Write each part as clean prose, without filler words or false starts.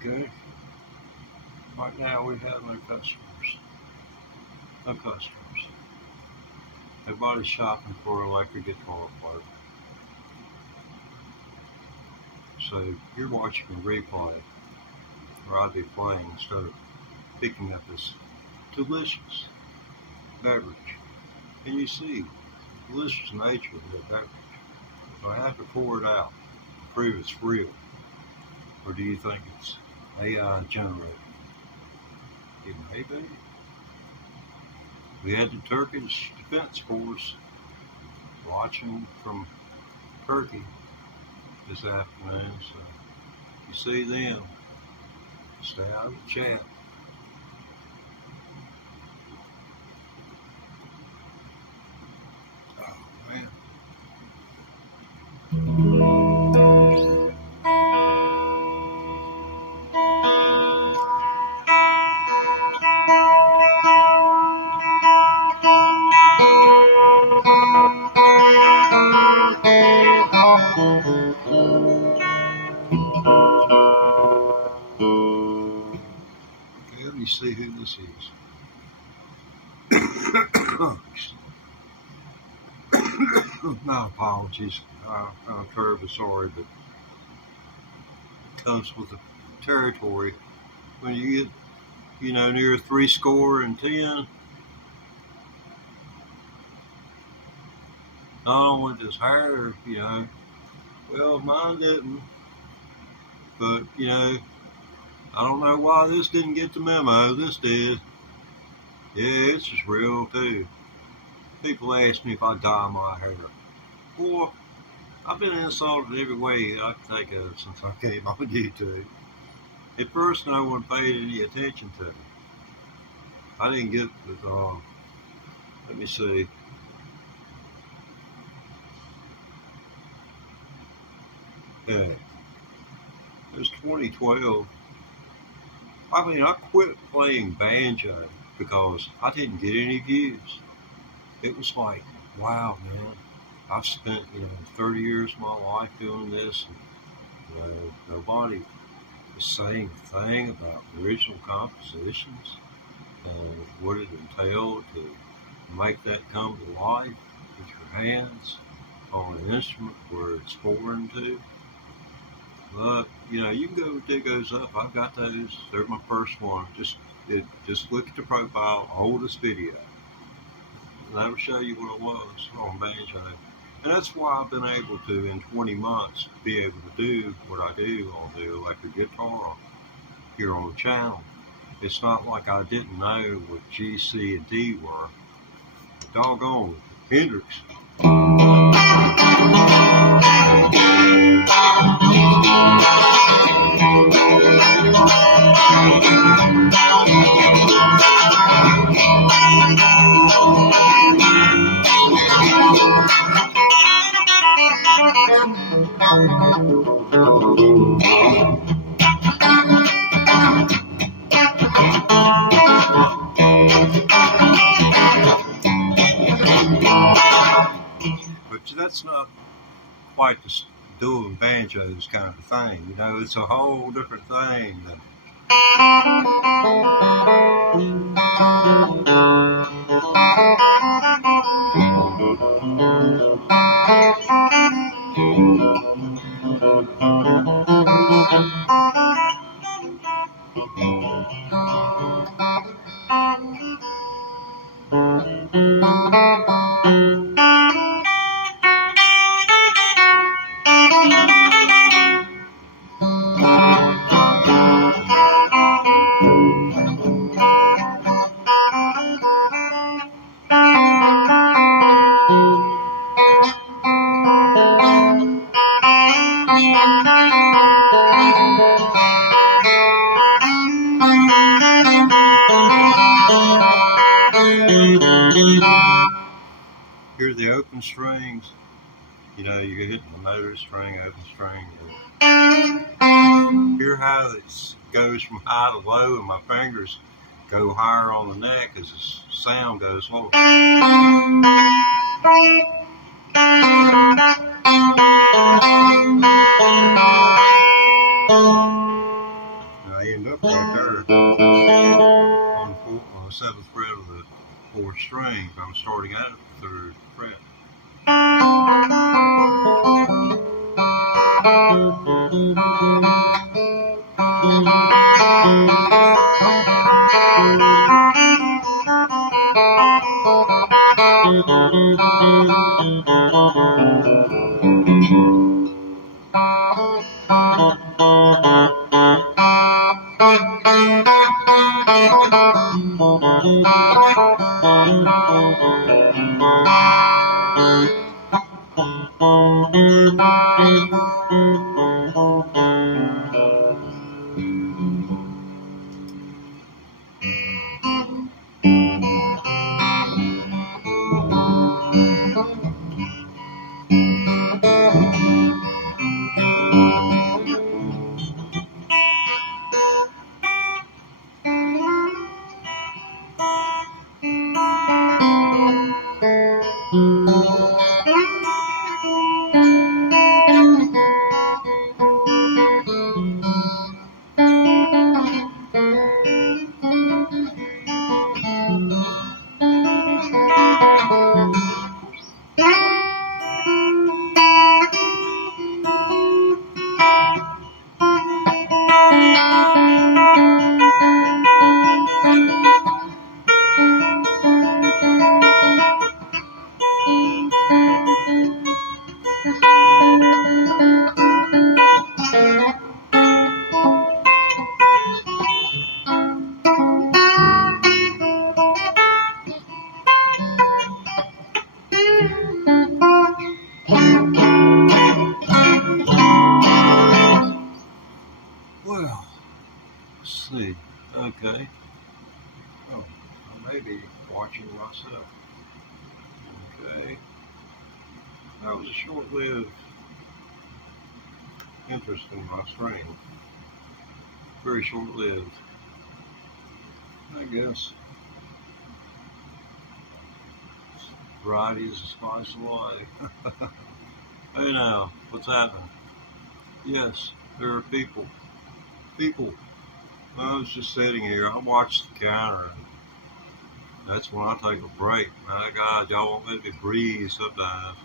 Okay. Right now we have no customers. No customers. Everybody's shopping for an electric guitar player. So you're watching a replay where I'd be playing instead of picking up this delicious beverage. And you see the delicious nature of the beverage. Do I have to pour it out to prove it's real? Or do you think it's AI generated? It may be. We had the Turkish Defense Force watching from Turkey this afternoon, so you see them, stay out of the chat. Oh, man. Okay, let me see who this is. My apologies. I'm terribly sorry, but it comes with the territory. When you get, near 70, not only does hair, well, mine didn't, but, I don't know why this didn't get the memo. This did. Yeah, it's just real, too. People ask me if I dye my hair. Boy, I've been insulted every way I can think of since I came on YouTube. At first, no one paid any attention to me. I didn't get the, let me see. Okay. It was 2012. I quit playing banjo because I didn't get any views. It was like, wow, man, I've spent, 30 years of my life doing this, and, nobody is saying a thing about original compositions and what it entailed to make that come to life with your hands on an instrument where it's foreign to. But, you can go dig those up. I've got those. They're my first one. Just look at the profile, oldest video. And that'll show you what it was on banjo. And that's why I've been able to, in 20 months, be able to do what I do on the electric guitar here on the channel. It's not like I didn't know what G, C, and D were. Doggone Hendrix. But that's not quite the doing banjos kind of thing. It's a whole different thing than hear the open strings. You're hitting the motor string, open string. Hear how it goes from high to low, and my fingers go higher on the neck as the sound goes low. Well, let's see. Okay. Oh, I may be watching myself. Okay. That was a short-lived interest in my strain. Very short-lived, I guess. Variety is the spice of life. Hey now, what's happening? Yes, there are people. People. I was just sitting here. I watched the counter. And that's when I take a break. My God, y'all won't let me breathe sometimes.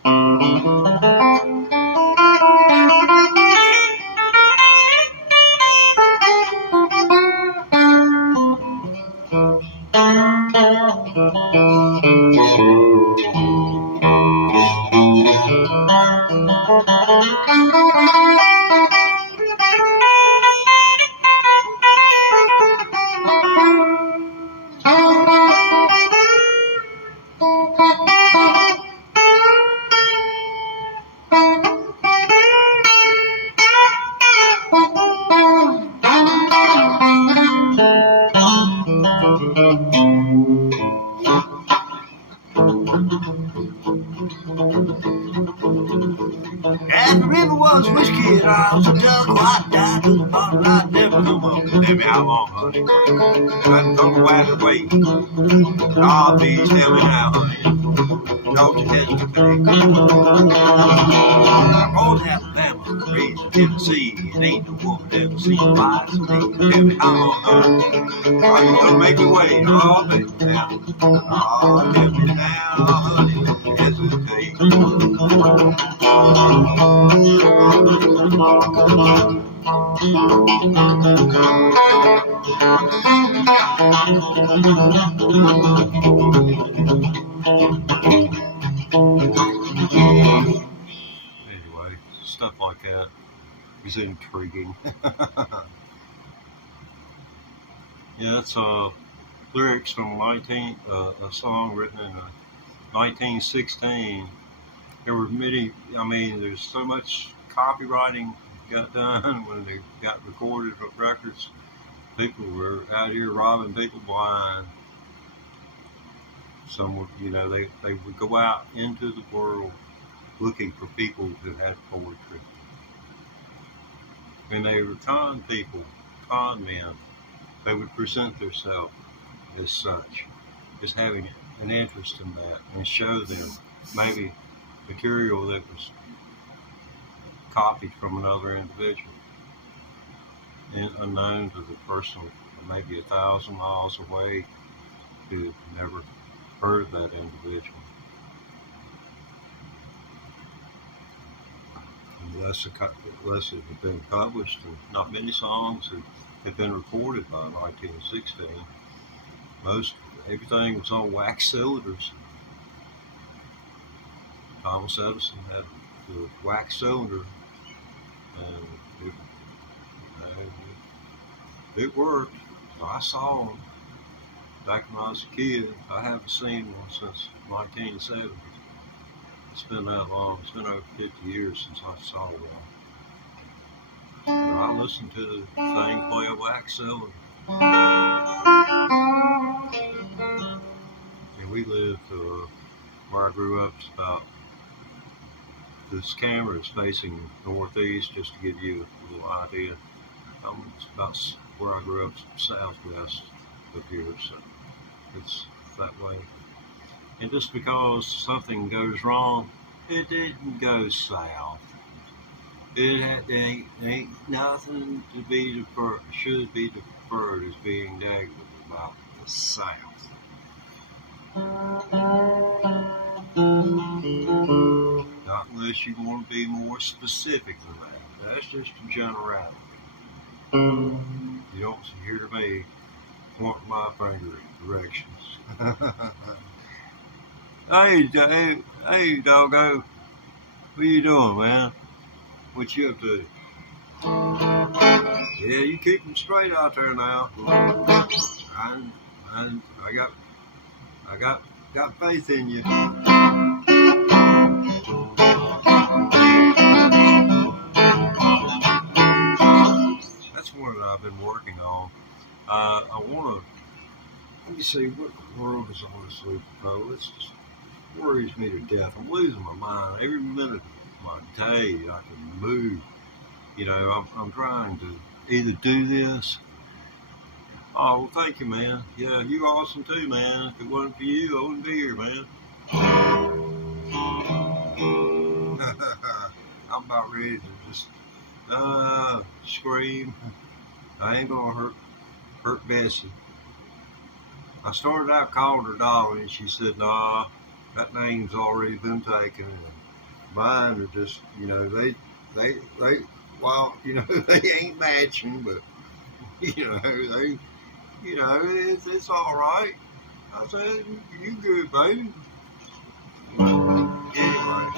And the river was whiskey, and I was a duck, I died to the bottom, I never come up. Tell me how long, honey. I'm gonna wag away. Ah, please tell me now, honey. Don't you hesitate. I'm going to Alabama, raised in Tennessee, and ain't no woman ever seen a light as me. Tell me how long, honey. Are you gonna make me wait? Oh, baby, now. Oh, tell me now, honey. Don't hesitate. Anyway, stuff like that is intriguing. Yeah, that's lyrics from a song written in 1916. There were many. I mean, there's so much copywriting got done when they got recorded with records. People were out here robbing people blind. Some would, they would go out into the world looking for people who had poetry. When they were con people, con men, they would present themselves as such, as having an interest in that, and show them maybe material that was copied from another individual and unknown to the person maybe 1,000 miles away who had never heard of that individual. And less have been published, and not many songs have been recorded by 1916. Everything was on wax cylinders. Thomas Edison had the wax cylinder, and it worked. So I saw them back when I was a kid. I haven't seen one since 1970. It's been that long. It's been over 50 years since I saw one. And I listened to the thing play a wax cylinder. And we lived where I grew up. It's about, this camera is facing northeast, just to give you a little idea. It's about where I grew up, southwest of here, so it's that way. And just because something goes wrong, it didn't go south. It ain't nothing to be deferred, should be deferred as being negative about the South. Not unless you want to be more specific than that. That's just a generality. You don't hear me pointing my finger in directions. Hey, doggo. What you doing, man? What you up to? Yeah, you keep them straight out there now. I got faith in you. That's one that I've been working on. Let me see, what in the world is on this Super Bowl? It just worries me to death. I'm losing my mind every minute of my day. I can move. You know, I'm trying to either do this. Oh, well, thank you, man. Yeah, you awesome too, man. If it wasn't for you, I wouldn't be here, man. I'm about ready to just scream. I ain't gonna hurt Bessie. I started out calling her Dolly, and she said, "Nah, that name's already been taken." And mine are just, you know, they, well, you know, they ain't matching, but it's all right. I said, "You good, baby?" Anyway.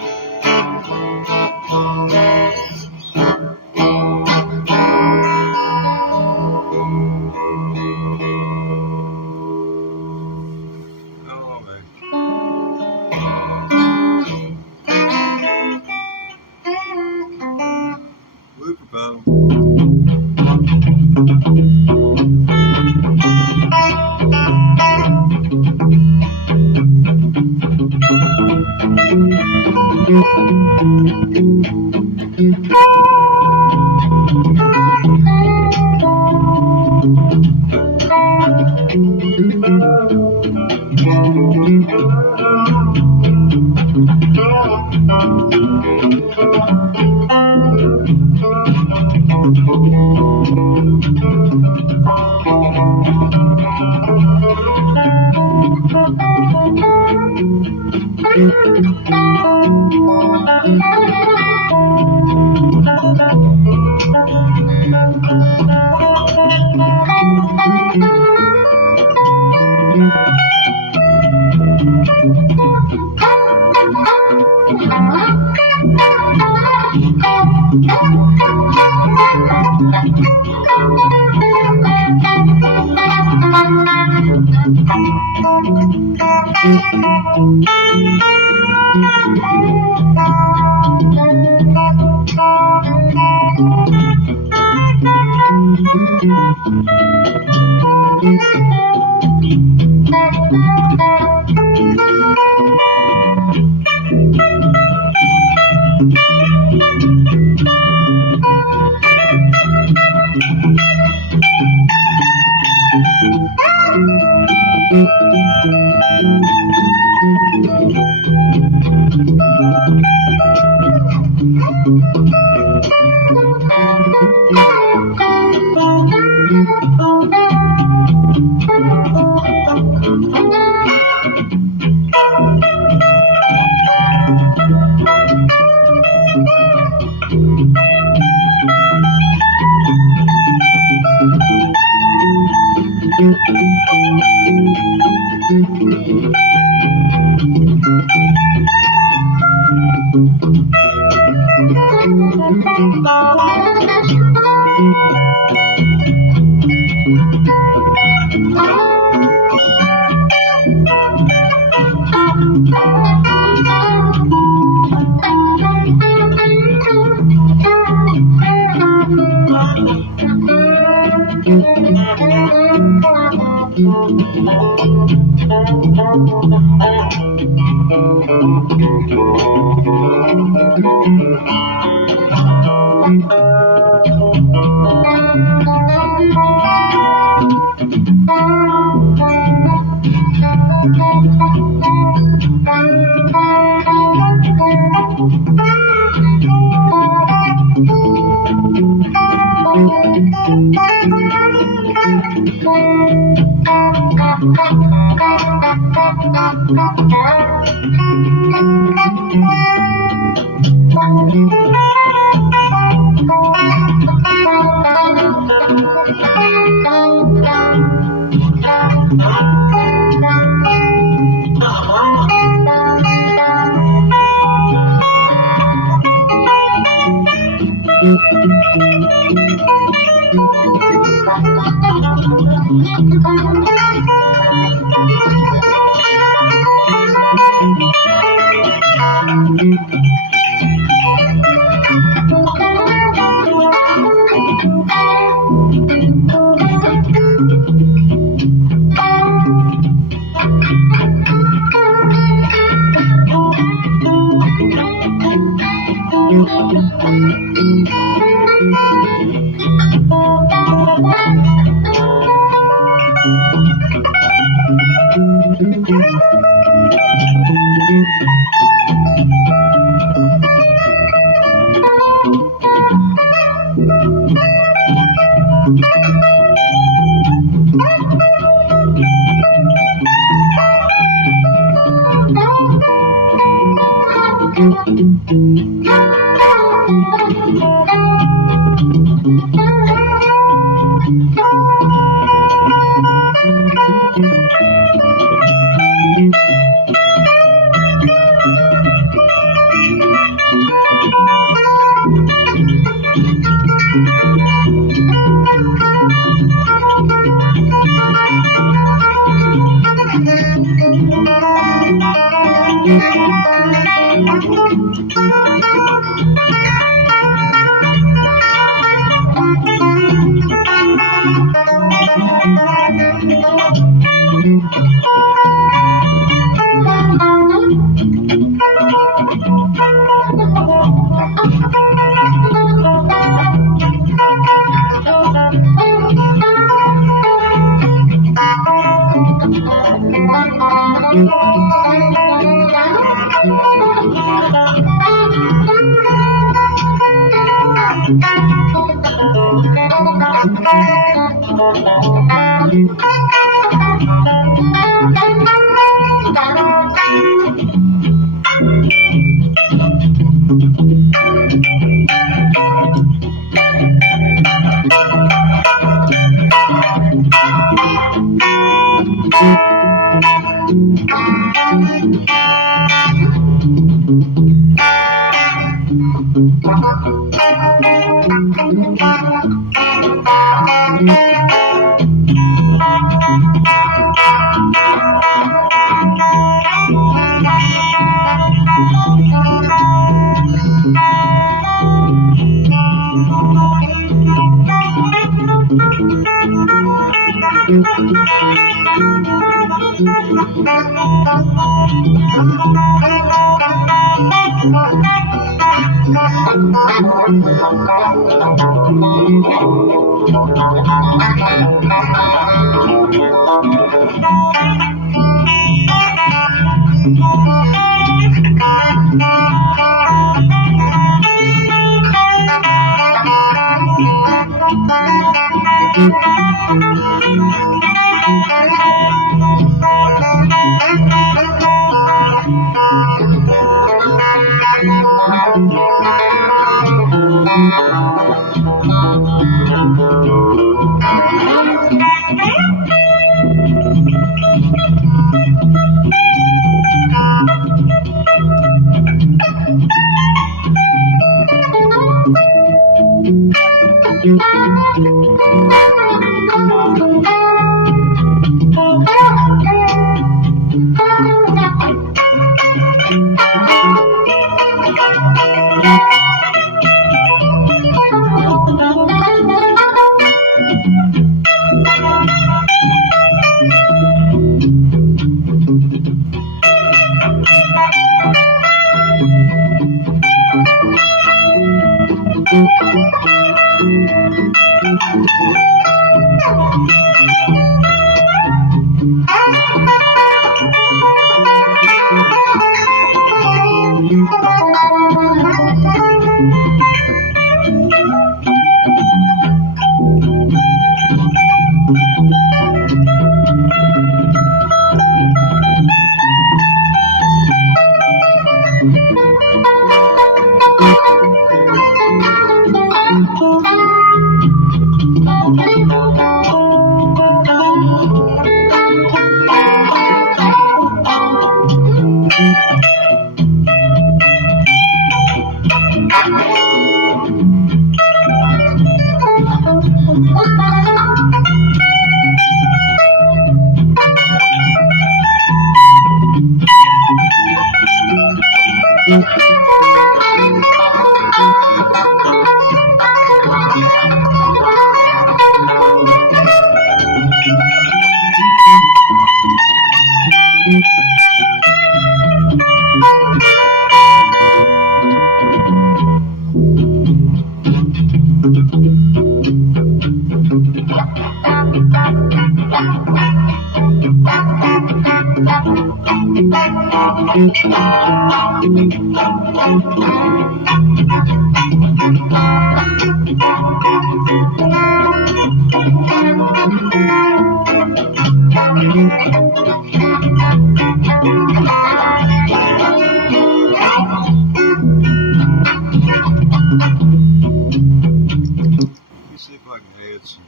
See if I can add some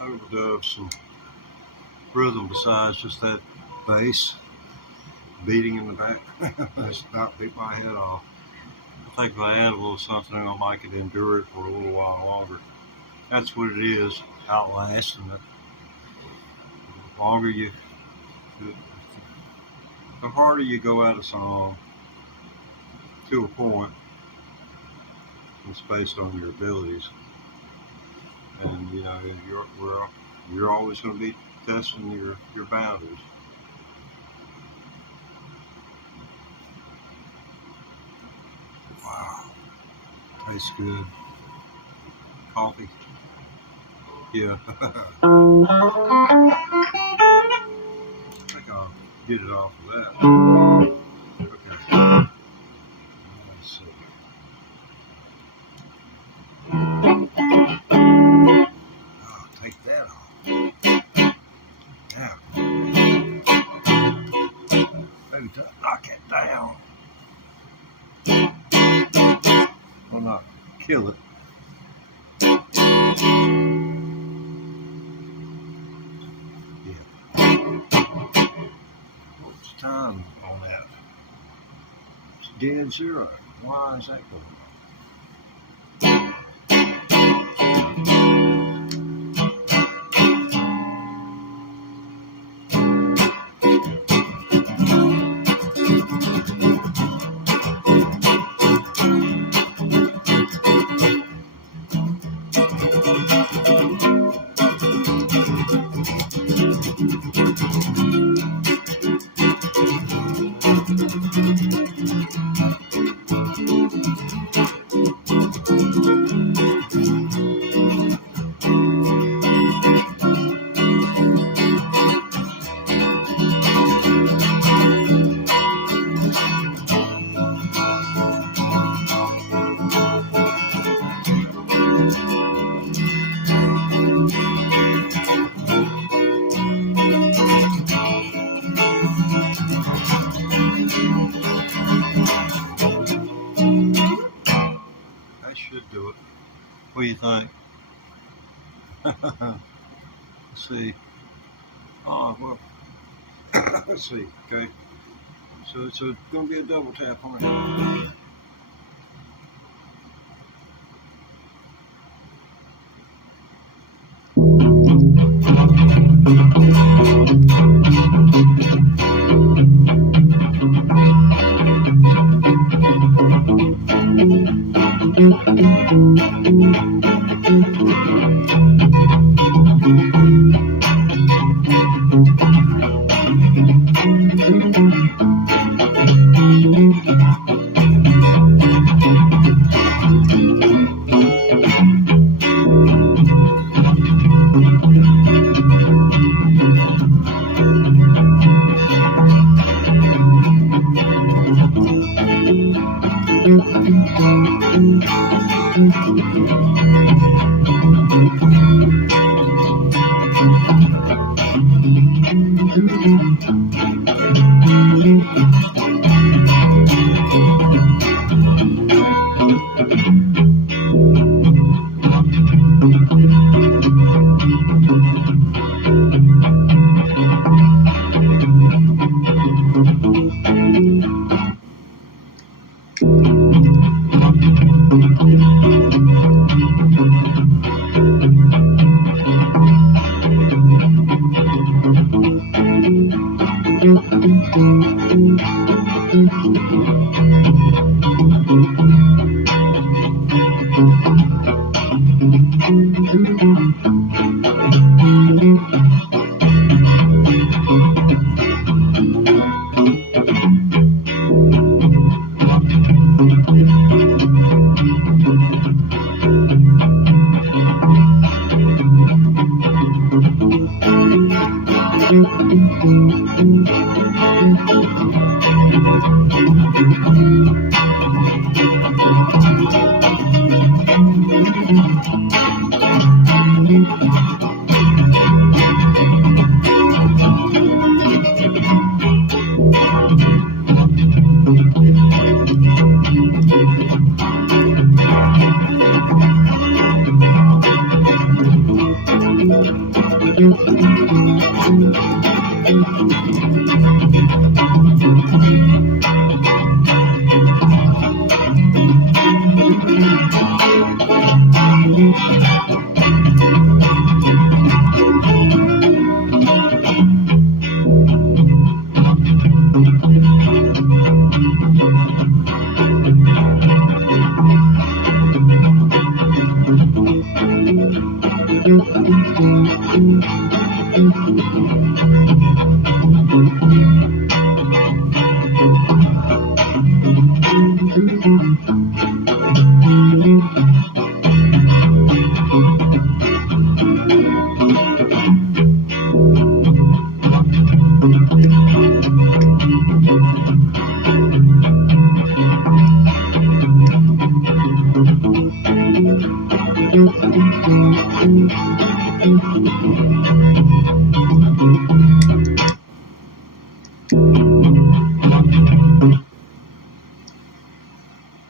overdub, some rhythm besides just that bass beating in the back. That's not beat my head off. I think if I add a little something, I might could endure it for a little while longer. That's what it is, outlasting it. The longer you, the harder you go at a song to a point. It's based on your abilities, and you know you're always going to be testing your boundaries. Wow, tastes good. Coffee, yeah. I think I'll get it off of that. Okay. Let's see. Take that off. Now, maybe to knock it down. Well, not kill it. Yeah. What's the time on that? It's dead zero. Why is that going on? Should do it. What do you think? Let's see. Oh, well, let's see. Okay. So it's going to be a double tap on it.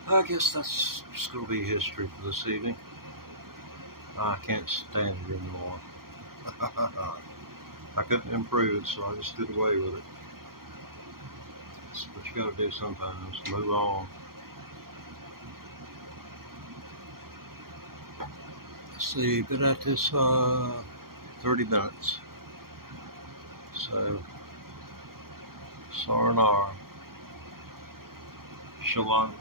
I guess that's just going to be history for this evening. I can't stand it anymore. I couldn't improve it, so I just did away with it. That's what you got to do sometimes. Move on. Let's see, been at this 30 minutes. So, sayonara. Shalom.